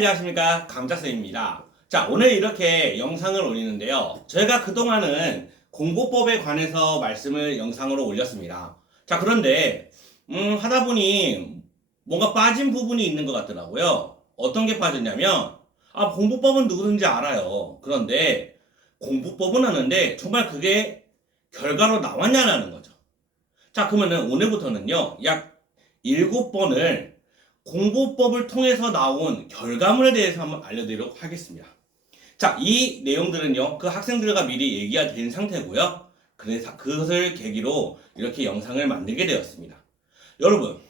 안녕하십니까, 감자쌤입니다. 자, 오늘 이렇게 영상을 올리는데요. 저희가 그동안은 공부법에 관해서 말씀을 영상으로 올렸습니다. 자, 그런데 하다 보니 뭔가 빠진 부분이 있는 것 같더라고요. 어떤 게 빠졌냐면, 공부법은 누구든지 알아요. 그런데 공부법은 아는데 정말 그게 결과로 나왔냐라는 거죠. 자, 그러면은 오늘부터는요, 약 7번을 공부법을 통해서 나온 결과물에 대해서 한번 알려드리도록 하겠습니다. 자, 이 내용들은요, 그 학생들과 미리 얘기가 된 상태고요. 그래서 그것을 계기로 이렇게 영상을 만들게 되었습니다. 여러분,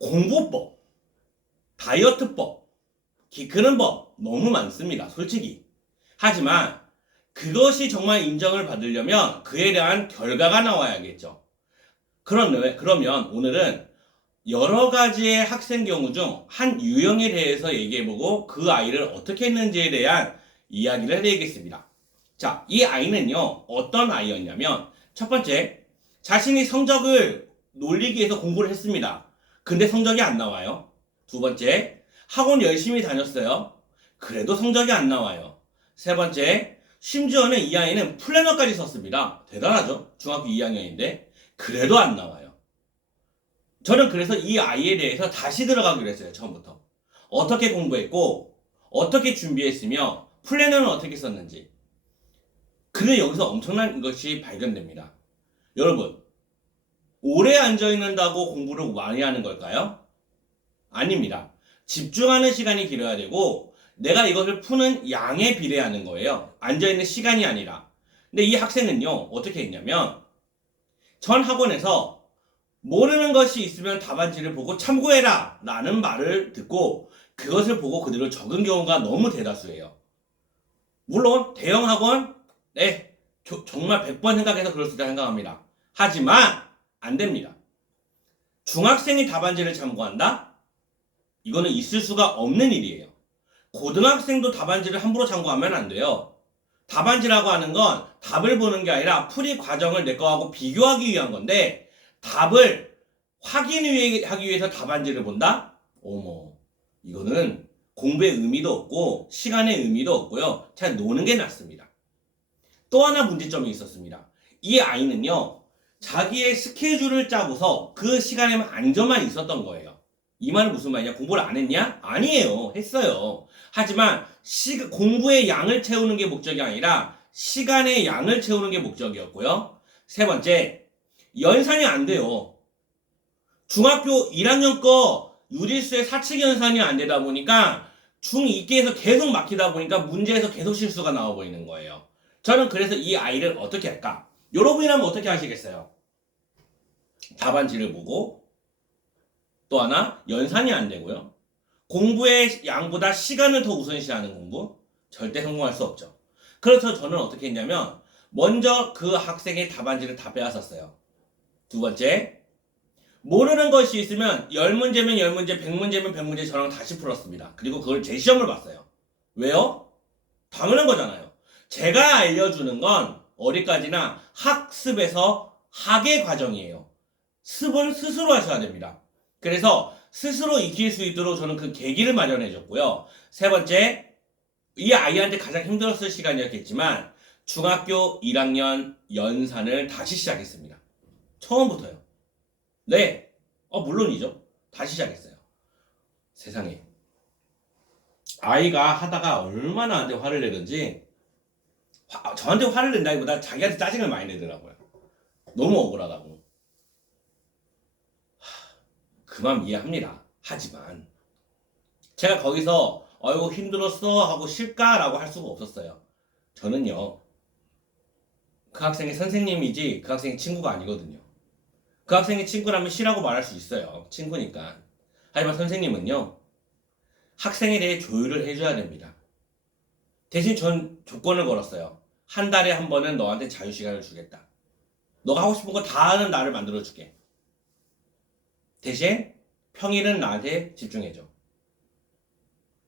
공부법, 다이어트법, 키 크는 법 너무 많습니다. 솔직히. 하지만 그것이 정말 인정을 받으려면 그에 대한 결과가 나와야겠죠. 그러면 오늘은 여러 가지의 학생 경우 중 한 유형에 대해서 얘기해보고 그 아이를 어떻게 했는지에 대한 이야기를 해드리겠습니다. 자, 이 아이는요, 어떤 아이였냐면, 첫 번째, 자신이 성적을 놀리기 위해서 공부를 했습니다. 근데 성적이 안 나와요. 두 번째, 학원 열심히 다녔어요. 그래도 성적이 안 나와요. 세 번째, 심지어는 이 아이는 플래너까지 썼습니다. 대단하죠? 중학교 2학년인데. 그래도 안 나와요. 저는 그래서 이 아이에 대해서 다시 들어가기로 했어요. 처음부터. 어떻게 공부했고 어떻게 준비했으며 플래너는 어떻게 썼는지. 근데 여기서 엄청난 것이 발견됩니다. 여러분, 오래 앉아있는다고 공부를 많이 하는 걸까요? 아닙니다. 집중하는 시간이 길어야 되고 내가 이것을 푸는 양에 비례하는 거예요. 앉아있는 시간이 아니라. 근데 이 학생은요, 어떻게 했냐면 전 학원에서 모르는 것이 있으면 답안지를 보고 참고해라 라는 말을 듣고 그것을 보고 그대로 적은 경우가 너무 대다수예요. 물론 대형 학원, 네, 정말 100번 생각해서 그럴 수 있다고 생각합니다. 하지만 안 됩니다. 중학생이 답안지를 참고한다? 이거는 있을 수가 없는 일이에요. 고등학생도 답안지를 함부로 참고하면 안 돼요. 답안지라고 하는 건 답을 보는 게 아니라 풀이 과정을 내 거하고 비교하기 위한 건데 답을 확인하기 위해서 답안지를 본다? 어머, 이거는 공부의 의미도 없고 시간의 의미도 없고요. 잘 노는 게 낫습니다. 또 하나 문제점이 있었습니다. 이 아이는요, 자기의 스케줄을 짜고서 그 시간에만 앉아만 있었던 거예요. 이 말은 무슨 말이냐? 공부를 안 했냐? 아니에요. 했어요. 하지만 공부의 양을 채우는 게 목적이 아니라 시간의 양을 채우는 게 목적이었고요. 세 번째, 연산이 안 돼요. 중학교 1학년 거 유리수의 사칙 연산이 안 되다 보니까 중2계에서 계속 막히다 보니까 문제에서 계속 실수가 나와 버리는 거예요. 저는 그래서 이 아이를 어떻게 할까? 여러분이라면 어떻게 하시겠어요? 답안지를 보고 또 하나 연산이 안 되고요. 공부의 양보다 시간을 더 우선시하는 공부? 절대 성공할 수 없죠. 그래서 저는 어떻게 했냐면 먼저 그 학생의 답안지를 다 빼앗았어요. 두 번째, 모르는 것이 있으면 10문제면 10문제, 100문제면 100문제 저랑 다시 풀었습니다. 그리고 그걸 재시험을 봤어요. 왜요? 당연한 거잖아요. 제가 알려주는 건 어디까지나 학습에서 학의 과정이에요. 습은 스스로 하셔야 됩니다. 그래서 스스로 익힐 수 있도록 저는 그 계기를 마련해 줬고요. 세 번째, 이 아이한테 가장 힘들었을 시간이었겠지만 중학교 1학년 연산을 다시 시작했습니다. 처음부터요. 네, 물론이죠. 다시 시작했어요. 세상에. 아이가 하다가 얼마나 나한테 화를 내든지, 저한테 화를 낸다기보다 자기한테 짜증을 많이 내더라고요. 너무 억울하다고. 그 마음 이해합니다. 하지만 제가 거기서 아이고 힘들었어 하고 쉴까라고 할 수가 없었어요. 저는요, 그 학생의 선생님이지 그 학생의 친구가 아니거든요. 그 학생의 친구라면 쉬라고 말할 수 있어요. 친구니까. 하지만 선생님은요, 학생에 대해 조율을 해줘야 됩니다. 대신 전 조건을 걸었어요. 한 달에 한 번은 너한테 자유시간을 주겠다. 너가 하고 싶은 거 다 하는 나를 만들어줄게. 대신 평일은 나한테 집중해줘.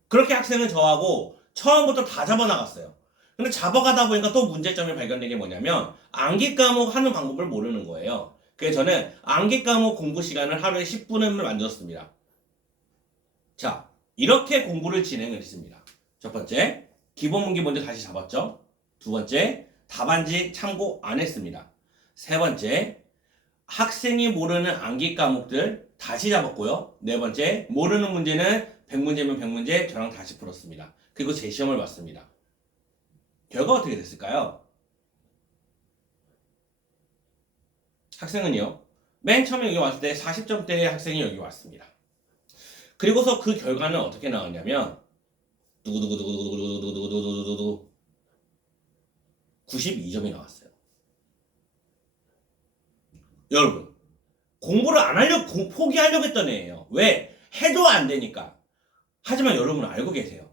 그렇게 학생은 저하고 처음부터 다 잡아나갔어요. 근데 잡아가다 보니까 또 문제점이 발견된 게 뭐냐면 암기 과목 하는 방법을 모르는 거예요. 그래서 저는 암기 과목 공부 시간을 하루에 10분을 만들었습니다. 자, 이렇게 공부를 진행을 했습니다. 첫 번째, 기본 문기 먼저 다시 잡았죠. 두 번째, 답안지 참고 안 했습니다. 세 번째, 학생이 모르는 암기 과목들 다시 잡았고요. 네 번째, 모르는 문제는 100문제면 100문제 저랑 다시 풀었습니다. 그리고 제 시험을 봤습니다. 결과 어떻게 됐을까요? 학생은요, 맨 처음에 여기 왔을 때 40점대의 학생이 여기 왔습니다. 그리고서 그 결과는 어떻게 나왔냐면 두구두구두구두구두구두구두구두구 92점이 나왔어요. 여러분, 공부를 안 하려고 포기하려고 했던 애예요. 왜? 해도 안 되니까. 하지만 여러분은 알고 계세요.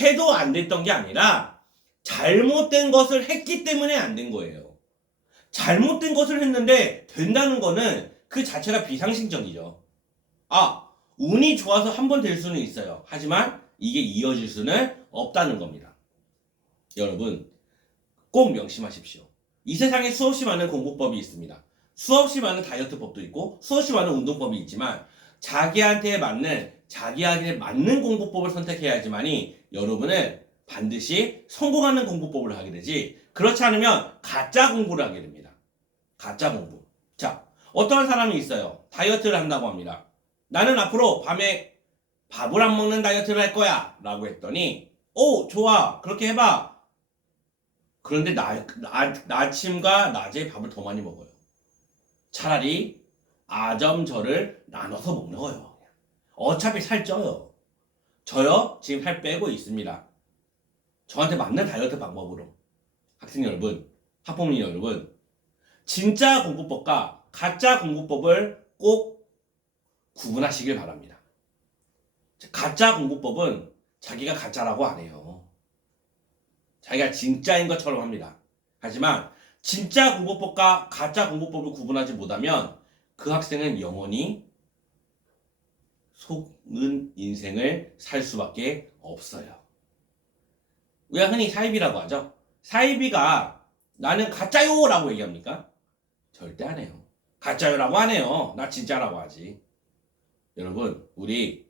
해도 안 됐던 게 아니라 잘못된 것을 했기 때문에 안 된 거예요. 잘못된 것을 했는데 된다는 거는 그 자체가 비상식적이죠. 아, 운이 좋아서 한 번 될 수는 있어요. 하지만 이게 이어질 수는 없다는 겁니다. 여러분, 꼭 명심하십시오. 이 세상에 수없이 많은 공부법이 있습니다. 수없이 많은 다이어트법도 있고 수없이 많은 운동법이 있지만 자기한테 맞는 공부법을 선택해야지만이 여러분은 반드시 성공하는 공부법을 하게 되지, 그렇지 않으면 가짜 공부를 하게 됩니다. 가짜 공부. 자, 어떤 사람이 있어요. 다이어트를 한다고 합니다. 나는 앞으로 밤에 밥을 안 먹는 다이어트를 할 거야 라고 했더니 오, 좋아, 그렇게 해봐. 그런데 아침과 낮에 밥을 더 많이 먹어요. 차라리 아점절을 나눠서 먹는 거예요. 어차피 살쪄요. 저요, 지금 살 빼고 있습니다. 저한테 맞는 다이어트 방법으로. 학생 여러분, 학부모님 여러분, 진짜 공부법과 가짜 공부법을 꼭 구분하시길 바랍니다. 가짜 공부법은 자기가 가짜라고 안 해요. 자기가 진짜인 것처럼 합니다. 하지만 진짜 공부법과 가짜 공부법을 구분하지 못하면 그 학생은 영원히 속는 인생을 살 수밖에 없어요. 우리가 흔히 사이비라고 하죠. 사이비가 나는 가짜요 라고 얘기합니까? 절대 안 해요. 가짜요라고 안 해요. 나 진짜라고 하지. 여러분, 우리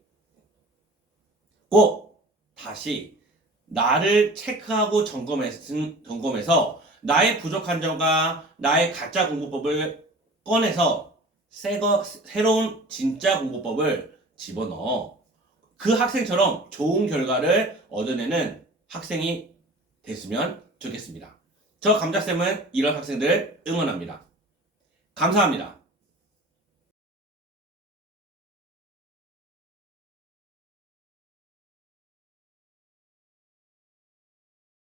꼭 다시 나를 체크하고 점검해서 나의 부족한 점과 나의 가짜 공부법을 꺼내서 새로운 진짜 공부법을 집어넣어 그 학생처럼 좋은 결과를 얻어내는 학생이 됐으면 좋겠습니다. 저 감자쌤은 이런 학생들을 응원합니다. 감사합니다.